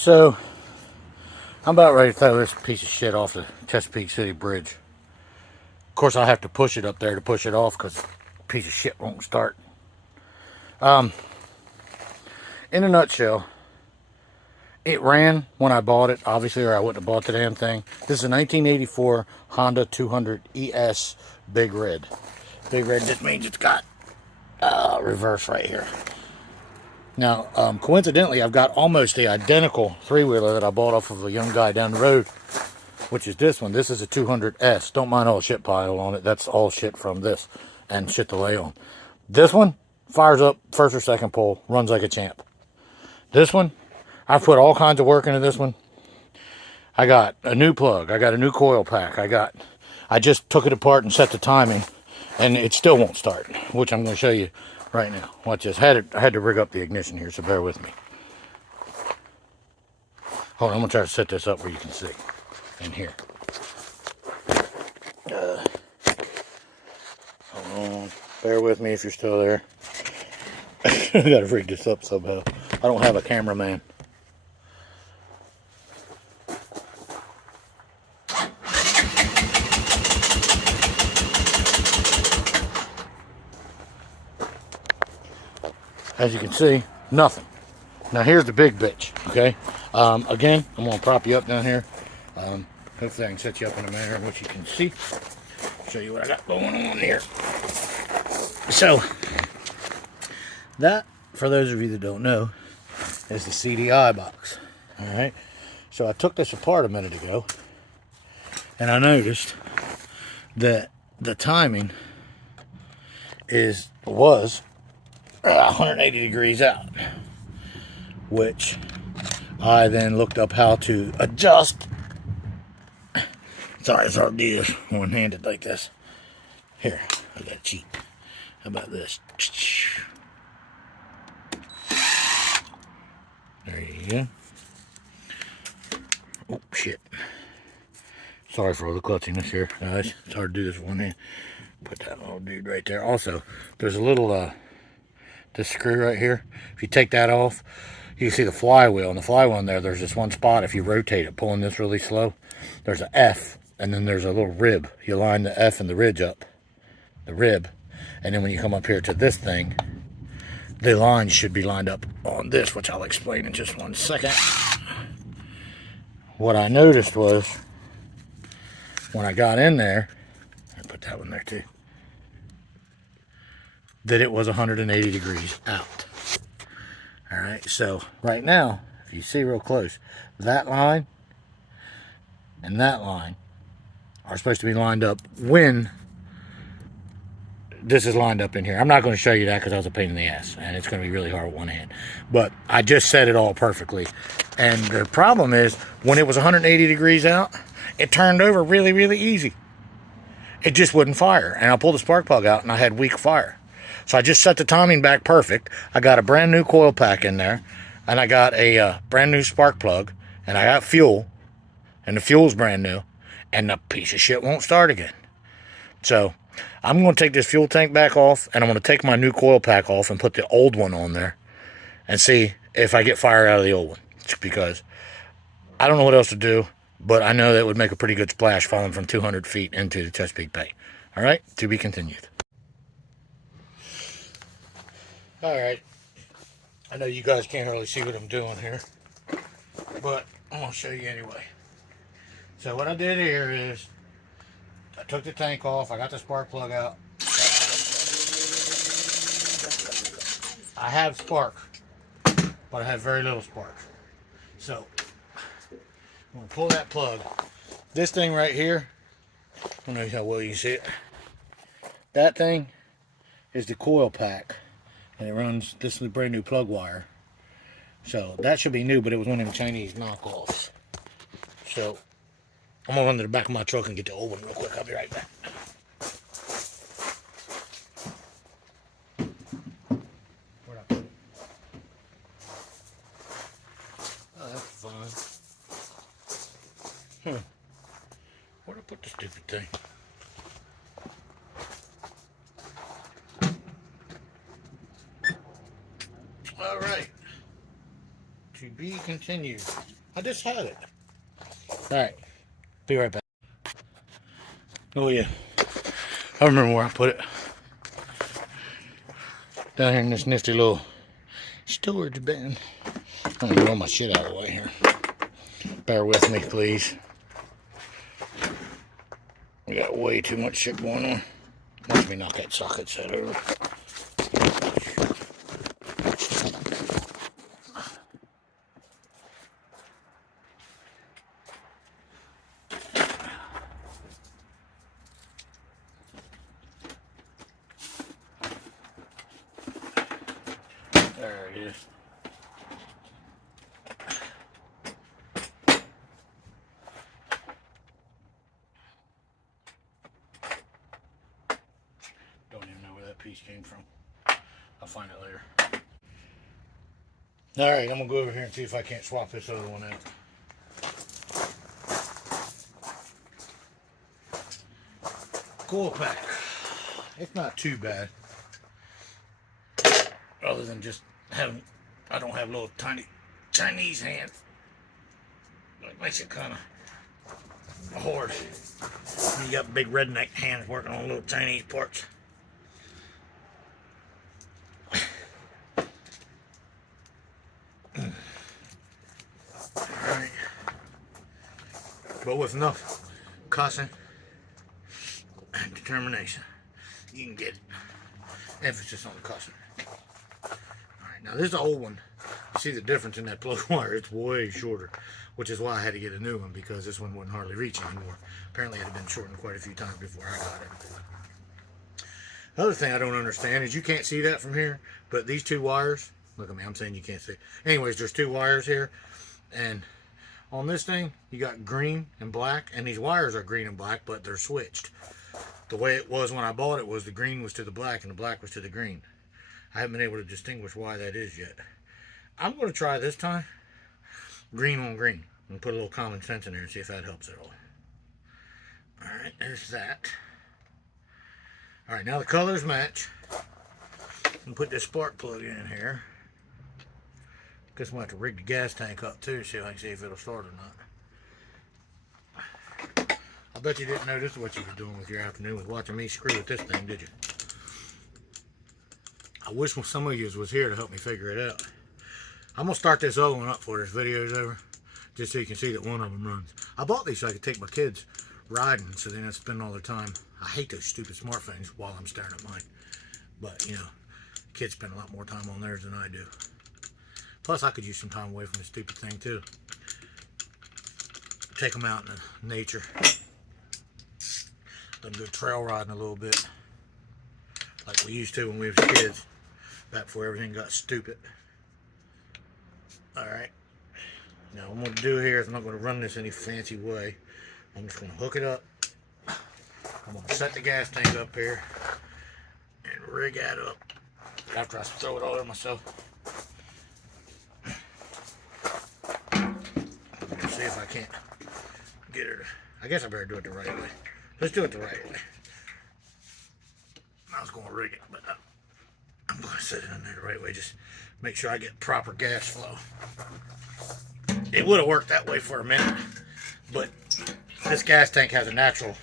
So, I'm about ready to throw this piece of shit off the Chesapeake City Bridge. Of course, I have to push it up there to push it off because the piece of shit won't start. In a nutshell, it ran when I bought it, obviously, or I wouldn't have bought the damn thing. This is a 1984 Honda 200 ES Big Red. Big Red just means it's got reverse right here. Now, coincidentally, I've got almost the identical three-wheeler that I bought off of a young guy down the road, which is this one. This is a 200S. Don't mind all the shit pile on it. That's all shit from this and shit to lay on. This one fires up first or second pull, runs like a champ. This one, I've put all kinds of work into this one. I got a new plug. I got a new coil pack. I just took it apart and set the timing, and it still won't start, which I'm going to show you right now. Watch this. I had to rig up the ignition here, so bear with me. Hold on, I'm going to try to set this up where you can see in here. Hold on. Bear with me if you're still there. I got to rig this up somehow. I don't have a cameraman. As you can see, nothing. Now here's the big bitch, okay? Again, I'm gonna prop you up down here. Hopefully I can set you up in a manner in which you can see. Show you what I got going on here. So, that, for those of you that don't know, is the CDI box, all right? So I took this apart a minute ago, and I noticed that the timing was 180 degrees out, which I then looked up how to adjust. Sorry, it's hard to do this one-handed like this. Here, I got a cheat. How about this? There you go. Oh, shit. Sorry for all the clutchiness here, guys. It's hard to do this one hand. Put that little dude right there. Also, there's a little, this screw right here. If you take that off, you can see the flywheel. And the flywheel in there, there's this one spot. If you rotate it, pulling this really slow, there's an F, and then there's a little rib. You line the F and the ridge up, the rib, and then when you come up here to this thing, the lines should be lined up on this, which I'll explain in just one second. What I noticed was, when I got in there, I put that one there too, that it was 180 degrees out. All right, so right now, if you see real close, that line and that line are supposed to be lined up when this is lined up in here. I'm not going to show you that because that was a pain in the ass, and it's going to be really hard with one hand. But I just set it all perfectly. And the problem is, when it was 180 degrees out, it turned over really, really easy. It just wouldn't fire. And I pulled the spark plug out, and I had weak fire. So I just set the timing back perfect. I got a brand new coil pack in there, and I got a brand new spark plug, and I got fuel, and the fuel's brand new, and the piece of shit won't start again. So I'm going to take this fuel tank back off, and I'm going to take my new coil pack off and put the old one on there and see if I get fire out of the old one. Because I don't know what else to do, but I know that would make a pretty good splash falling from 200 feet into the Chesapeake Bay. All right, to be continued. All right, I know you guys can't really see what I'm doing here, but I'm going to show you anyway. So what I did here is, I took the tank off, I got the spark plug out. I have spark, but I have very little spark. So, I'm going to pull that plug. This thing right here, I don't know how well you can see it. That thing is the coil pack, and it runs, this is the brand new plug wire. So, that should be new, but it was one of them Chinese knockoffs. So, I'm going to run to the back of my truck and get the old one real quick. I'll be right back. Where'd I put it? Oh, that's fine. Where'd I put the stupid thing? All right. To be continued. I just had it. Alright. Be right back. Oh yeah. I remember where I put it. Down here in this nifty little storage bin. I'm gonna get all my shit out of the way here. Bear with me, please. We got way too much shit going on. Watch me knock that socket set over. There it is. Don't even know where that piece came from. I'll find it later. Alright, I'm going to go over here and see if I can't swap this other one out. Coil pack. It's not too bad. Other than just having, I don't have little tiny Chinese hands. It makes it kind of hard. You got big redneck hands working on little Chinese parts. Alright. But with enough cussing and determination, you can get it. Emphasis on the cussing. Alright, now this is the old one. You see the difference in that plug wire, it's way shorter, which is why I had to get a new one, because this one wouldn't hardly reach anymore. Apparently it had been shortened quite a few times before I got it. The other thing I don't understand is you can't see that from here, but these two wires, look at me, I'm saying you can't see. Anyways, there's two wires here, and on this thing, you got green and black, and these wires are green and black, but they're switched. The way it was when I bought it was the green was to the black and the black was to the green. I haven't been able to distinguish why that is yet. I'm going to try this time green on green and put a little common sense in there and see if that helps at all. Alright, there's that. Alright, now the colors match. And put this spark plug in here. Guess I'm going to have to rig the gas tank up too, so I can see if it'll start or not. I bet you didn't know this is what you were doing with your afternoon, was watching me screw with this thing, did you? I wish some of you was here to help me figure it out. I'm going to start this other one up before this video's over, just so you can see that one of them runs. I bought these so I could take my kids riding, so they don't spend all their time. I hate those stupid smartphones while I'm staring at mine. But, you know, kids spend a lot more time on theirs than I do. Plus, I could use some time away from this stupid thing, too. Take them out in the nature. Let them go trail riding a little bit. Like we used to when we was kids. Back before everything got stupid. Alright. Now, what I'm going to do here is I'm not going to run this any fancy way. I'm just going to hook it up. I'm going to set the gas tank up here. And rig that up. After I throw it all over myself. See if I can't get her to, I guess I better do it the right way. Let's do it the right way. I was going to rig it, but I'm going to set it in there the right way. Just make sure I get proper gas flow. It would have worked that way for a minute, but this gas tank has a natural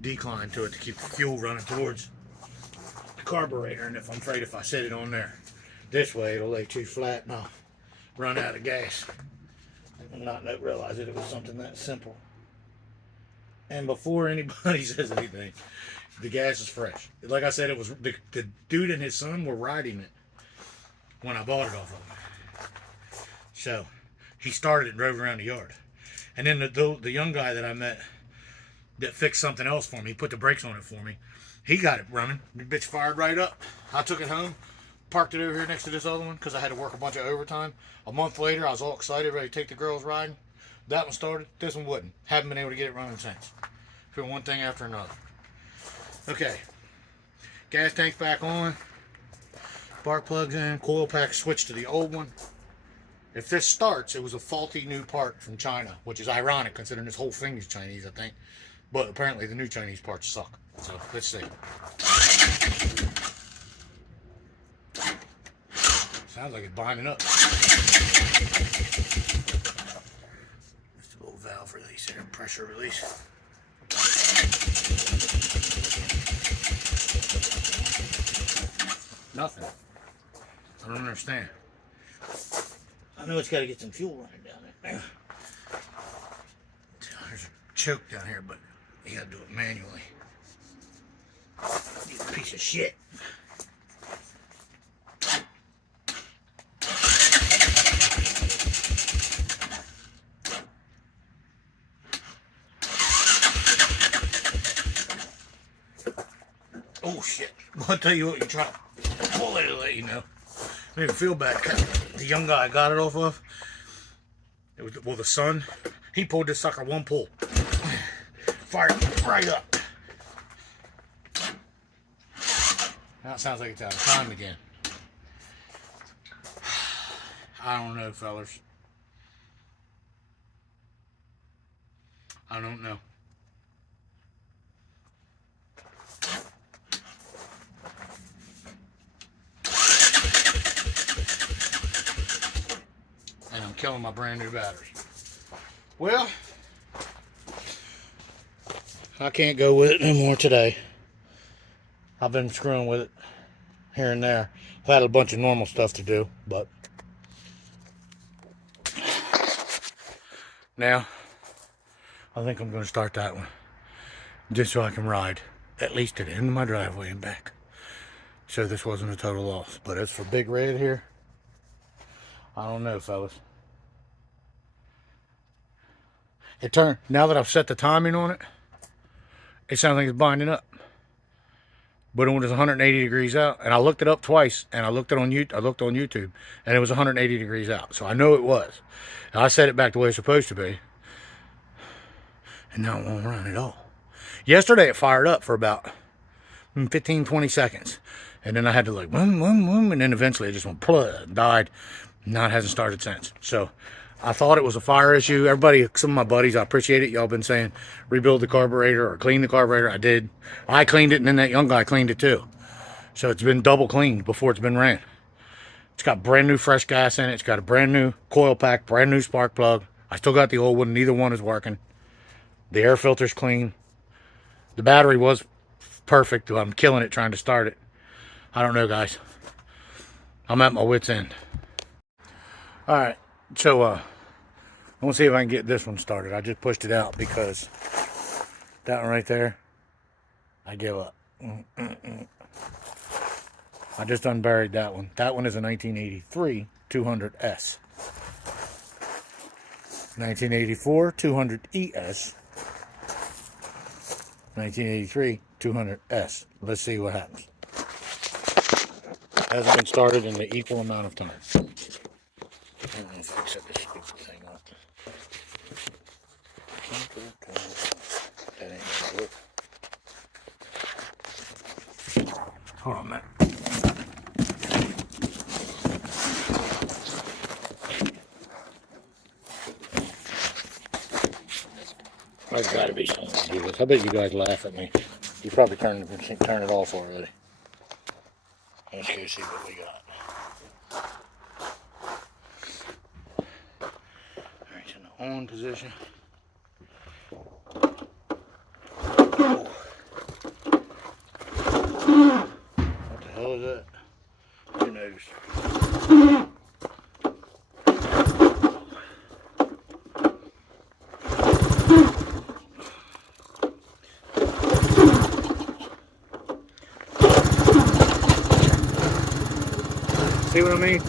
decline to it to keep the fuel running towards the carburetor, and I'm afraid if I set it on there this way, it'll lay too flat and I'll run out of gas. And not realize that it was something that simple. And before anybody says anything, the gas is fresh. Like I said, it was the dude and his son were riding it when I bought it off of him. So he started and drove around the yard. And then the young guy that I met that fixed something else for me, he put the brakes on it for me. He got it running. The bitch fired right up. I took it home. Parked it over here next to this other one because I had to work a bunch of overtime. A month later, I was all excited, ready to take the girls riding. That one started. This one wouldn't. Haven't been able to get it running since. For one thing after another. Okay. Gas tank's back on. Spark plugs in. Coil pack switched to the old one. If this starts, it was a faulty new part from China, which is ironic considering this whole thing is Chinese, I think. But apparently the new Chinese parts suck. So, let's see. Sounds like it's binding up. pressure release. Nothing. I don't understand. I know it's got to get some fuel running down there. There's a choke down here, but you got to do it manually. You piece of shit. Oh shit. I'll tell you what, you try to pull it, it'll let you know. I didn't feel bad. The young guy I got it off of, it was, well, the son, he pulled this sucker one pull. Fired right up. Now it sounds like it's out of time again. I don't know, fellas. I don't know. And I'm killing my brand new battery. Well, I can't go with it anymore today. I've been screwing with it here and there. I've had a bunch of normal stuff to do, but now I think I'm going to start that one just so I can ride at least to the end of my driveway and back. So this wasn't a total loss. But as for Big Red here, I don't know, fellas. It turned, now that I've set the timing on it, it sounds like it's binding up. But when it was 180 degrees out, and I looked it up twice, and I looked on YouTube, and it was 180 degrees out. So I know it was. And I set it back the way it's supposed to be. And now it won't run at all. Yesterday it fired up for about 15, 20 seconds. And then I had to like, boom, boom, boom, and then eventually it just went, plug, died. Now it hasn't started since. So I thought it was a fire issue. Everybody, some of my buddies, I appreciate it. Y'all been saying rebuild the carburetor or clean the carburetor. I did. I cleaned it, and then that young guy cleaned it too. So it's been double cleaned before it's been ran. It's got brand new fresh gas in it. It's got a brand new coil pack, brand new spark plug. I still got the old one. Neither one is working. The air filter's clean. The battery was perfect. I'm killing it trying to start it. I don't know, guys. I'm at my wit's end. All right. So, I want to see if I can get this one started. I just pushed it out because that one right there, I give up. I just unburied that one. That one is a 1983 200S. 1984 200ES. 1983 200S. Let's see what happens. Hasn't been started in the equal amount of time. I don't know if I can set this stupid thing up. That ain't gonna work. Hold on a minute. There's got to be something to do with this. I bet you guys laugh at me. You probably turn it off already. Let's go see what we got. Alright, it's in the on position. What the hell is that? Who knows? See what I mean?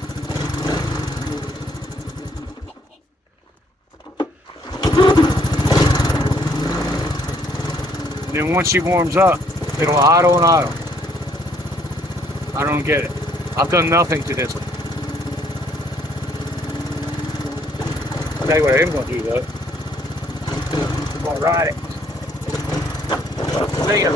And then once she warms up, it'll idle and idle. I don't get it. I've done nothing to this one. I'll tell you what I am going to do though. I'm going to ride it. See ya.